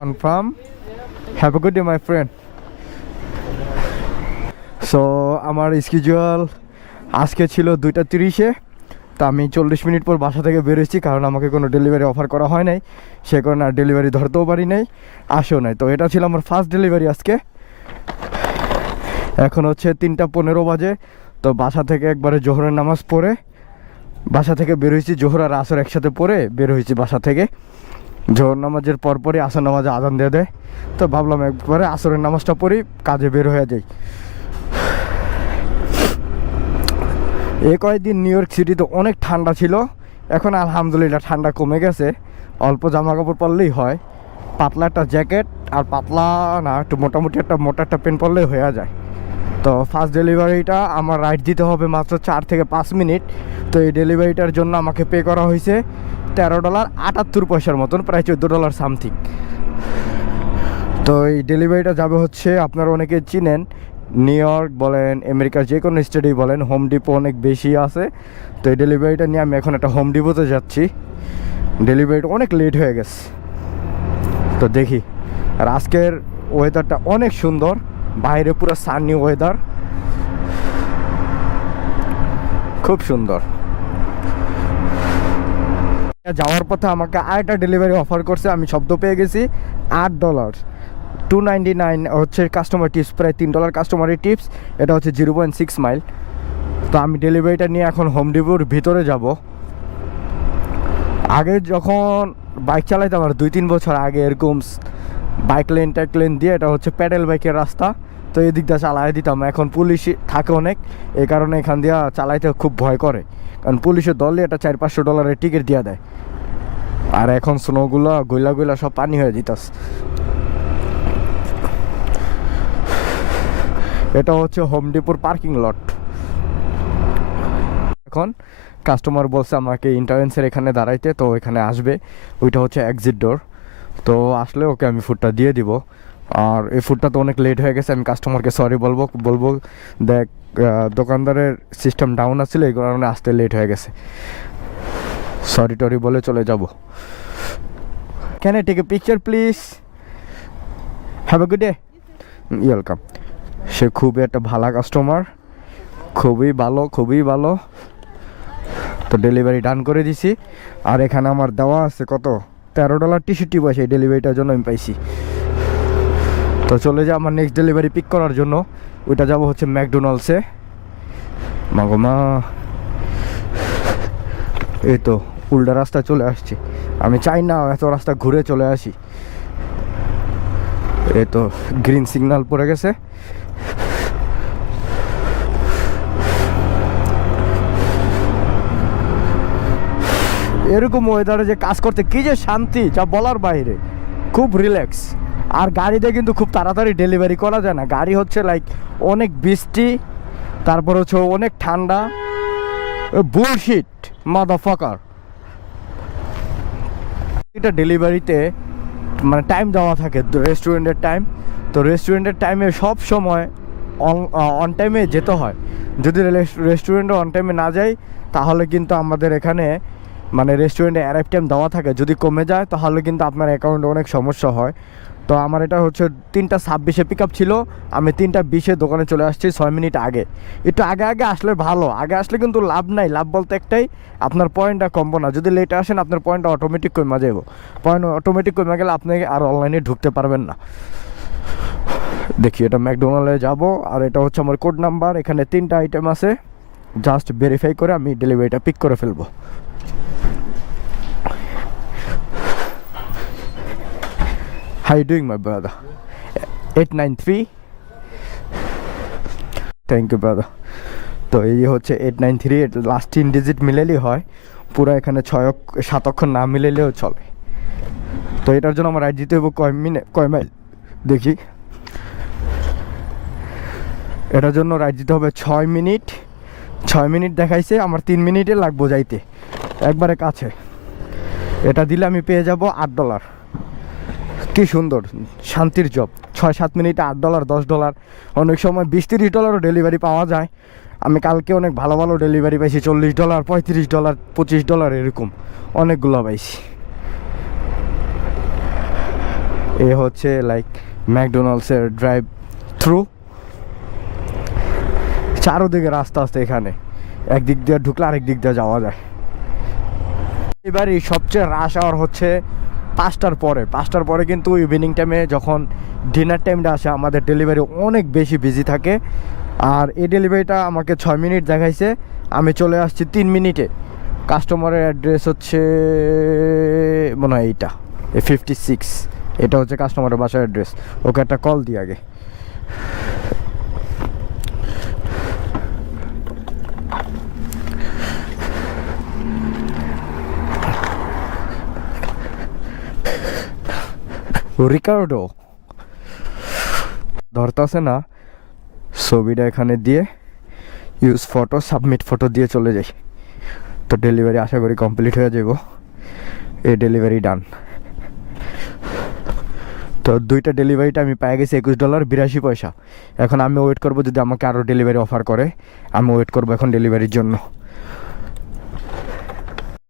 Confirm. Have a good day, my friend. So আমার schedule আজকে ছিল 2:30-এ, তো আমি 40 মিনিট পর বাসা থেকে বেরোচ্ছি, কারণ আমাকে কোনো ডেলিভারি অফার করা হয় নাই, সে কারণে আর ডেলিভারি ধরতেও পারি নাই, আসেও নাই। তো এটা ছিল আমার ফার্স্ট ডেলিভারি আজকে। এখন হচ্ছে 3:15 বাজে। তো বাসা থেকে একবারে জোহরের নামাজ পড়ে বাসা থেকে বের হয়েছি, জোহর আর আসর একসাথে পড়ে বের হয়েছি বাসা থেকে। জোহর নামাজের পরপরই আসর নামাজে আজান দিয়ে দেয়, তো ভাবলাম একবারে আসরের নামাজটা পড়ি, কাজে বের হয়ে যাই। এই কয়েকদিন নিউ ইয়র্ক সিটিতে অনেক ঠান্ডা ছিল, এখন আলহামদুলিল্লাহ ঠান্ডা কমে গেছে। অল্প জামা কাপড় পরলেই হয়, পাতলা একটা জ্যাকেট আর পাতলা না একটু মোটামুটি একটা মোটা একটা প্যান্ট পরলেই হয়ে যায়। তো ফার্স্ট ডেলিভারিটা আমার রাইড দিতে হবে মাত্র 4 থেকে 5 মিনিট। তো এই ডেলিভারিটার জন্য আমাকে পে করা হয়েছে $13.78 মতন, প্রায় $14 সামথিং। তো এই ডেলিভারিটা যাবে হচ্ছে, আপনারা অনেকে চিনেন, নিউ ইয়র্ক বলেন, আমেরিকার যে কোনো স্টেটেই বলেন, হোম ডিপো অনেক বেশি আছে। তো এই ডেলিভারিটা নিয়ে আমি এখন একটা হোম ডিপোতে যাচ্ছি। ডেলিভারিটা অনেক লেট হয়ে গেছে, তো দেখি। আর আজকের ওয়েদারটা অনেক সুন্দর, বাইরে পুরো সানি ওয়েদার, খুব সুন্দর। যাওয়ার পথে আমাকে আরেকটা ডেলিভারি অফার করছে, আমি শব্দ পেয়ে গেছি। $8, $2.99 হচ্ছে কাস্টমার টিপস, প্রায় $3 কাস্টমারের টিপস। এটা হচ্ছে 0.6 মাইল। তো আমি ডেলিভারিটা নিয়ে এখন হোম ডিপোর ভিতরে যাব। আগে যখন বাইক চালাইতাম, আর 2-3 বছর আগে এরকম বাইক লেন ট্যাক লেন দিয়ে, এটা হচ্ছে প্যাডেল বাইকের রাস্তা, তো এই দিক দিয়ে চালাই দিতাম। এখন পুলিশ থাকে অনেক, এই কারণে এখান দিয়ে চালাইতে খুব ভয় করে, কারণ পুলিশের দলে এটা $400-500 টিকিট দিয়ে দেয়। আর এখন স্নোগুলো গইলা গইলা সব পানি হয়ে যেতাস। এটা হচ্ছে হোম ডিপোর পার্কিং লট। এখন কাস্টমার বলছে আমাকে এন্ট্রান্সের এখানে দাঁড়াইতে, তো এখানে আসবে, ওইটা হচ্ছে এক্সিট ডোর। তো আসলে ওকে আমি ফুডটা দিয়ে দিব। আর এই ফুডটা তো অনেক লেট হয়ে গেছে, আমি কাস্টমারকে সরি বলবো দেখ, দোকানদারের সিস্টেম ডাউন আসছিল, এই কারণে আসতে লেট হয়ে গেছে, সরি টরি বলে চলে যাব। Can I take a picture please? Have a good day. Welcome. সে খুবই একটা ভালো কাস্টমার, খুবই ভালো। তো ডেলিভারি ডান করে দিছি। আর এখানে আমার দেওয়া আছে কত, $13.63 এই ডেলিভারিটার জন্য আমি পাইছি। তো চলে যা আমার নেক্সট ডেলিভারি পিক করার জন্য, ওইটা যাব হচ্ছে ম্যাকডোনাল্ডসে। মাগোমা, এই তো উল্টা রাস্তা চলে আসছি। আমি চাই না এত রাস্তা ঘুরে চলে আসি। এই তো গ্রিন সিগন্যাল পড়ে গেছে। এরকম ওয়েদারে যে কাজ করতে কি যে শান্তি, যা বলার বাইরে, খুব রিল্যাক্স। আর গাড়িতে কিন্তু খুব তাড়াতাড়ি ডেলিভারি করা যায় না, গাড়ি হচ্ছে লাইক অনেক বৃষ্টি, তারপর হচ্ছে অনেক ঠান্ডা, বুলশিট মাদারফাকার। এটা ডেলিভারিতে মানে টাইম দেওয়া থাকে, রেস্টুরেন্টের টাইম। তো রেস্টুরেন্টের টাইমে সব সময় অন টাইমে যেতে হয়। যদি রেস্টুরেন্টে অন টাইমে না যাই, তাহলে কিন্তু আমাদের এখানে মানে রেস্টুরেন্টে অ্যারাইভ টাইম দেওয়া থাকে, যদি কমে যায় তাহলে কিন্তু আপনার অ্যাকাউন্টে অনেক সমস্যা হয়। তো আমার এটা হচ্ছে 3:26-এ পিক আপ ছিল, আমি 3:20-এ দোকানে চলে আসছি 6 মিনিট আগে। একটু আগে আসলে ভালো, আগে আসলে কিন্তু লাভ নাই, লাভ বলতে একটাই, আপনার পয়েন্টটা কমবো না। যদি লেটে আসেন আপনার পয়েন্টটা অটোমেটিক কমে যাবো, পয়েন্ট অটোমেটিক কমে গেলে আপনি আর অনলাইনে ঢুকতে পারবেন না। দেখি এটা ম্যাকডোনাল্ডে যাব, আর এটা হচ্ছে আমার কোড নাম্বার। এখানে 3টা আইটেম আছে, জাস্ট ভেরিফাই করে আমি ডেলিভারিটা পিক করে ফেলবো। How you doing, my brother? 893. Thank you, brother. তো এই হচ্ছে 893, লাস্ট 3 ডিজিট মিলেলেই হয়, পুরো এখানে 6-7 অক্ষর না মিলেলেও চলে। তো এটার জন্য আমার রাইড দিতে হবে কয় মাইল দেখি। এটার জন্য রাইড দিতে হবে 6 মিনিট। 6 মিনিট দেখাইছে, আমার 3 মিনিটে লাগবো যাইতে, একবারে কাছে। এটা দিলে আমি পেয়ে যাব $8। কি সুন্দর শান্তির জব, 6-7 মিনিটে $8, $10, অনেক সময় $20-30 ডেলিভারি পাওয়া যায়। আমি কালকে অনেক ভালো ডেলিভারি পাইছি, $40, $35, $25 এরকম অনেকগুলো পাইছি। এ হচ্ছে লাইক ম্যাকডোনাল্ডসের ড্রাইভ থ্রু। চারোদিকে রাস্তা আছে এখানে, একদিক দিয়ে ঢুকলে আরেক দিক দিয়ে যাওয়া যায়। এবারই সবচেয়ে রাশ আওয়ার হচ্ছে 5টার পরে। 5টার পরে কিন্তু ইভিনিং টাইমে যখন ডিনার টাইমটা আসে আমাদের ডেলিভারি অনেক বেশি বিজি থাকে। আর এই ডেলিভারিটা আমাকে 6 মিনিট দেখাইছে, আমি চলে আসছি 3 মিনিটে। কাস্টমারের অ্যাড্রেস হচ্ছে মনে হয় এইটা, 56। এটা হচ্ছে কাস্টমারের বাসার অ্যাড্রেস। ওকে একটা কল দিই আগে। রিকার্ডো ধরতেছে না, ছবিটা এখানে দিয়ে ইউজ ফটো, সাবমিট ফটো দিয়ে চলে যাই। তো ডেলিভারি আশা করি কমপ্লিট হয়ে যাব। এই ডেলিভারি ডান। তো 2টা ডেলিভারিটা আমি পেয়ে গেছি $21.82। এখন আমি ওয়েট করবো যদি আমাকে আরও ডেলিভারি অফার করে, আমি ওয়েট করবো এখন ডেলিভারির জন্য।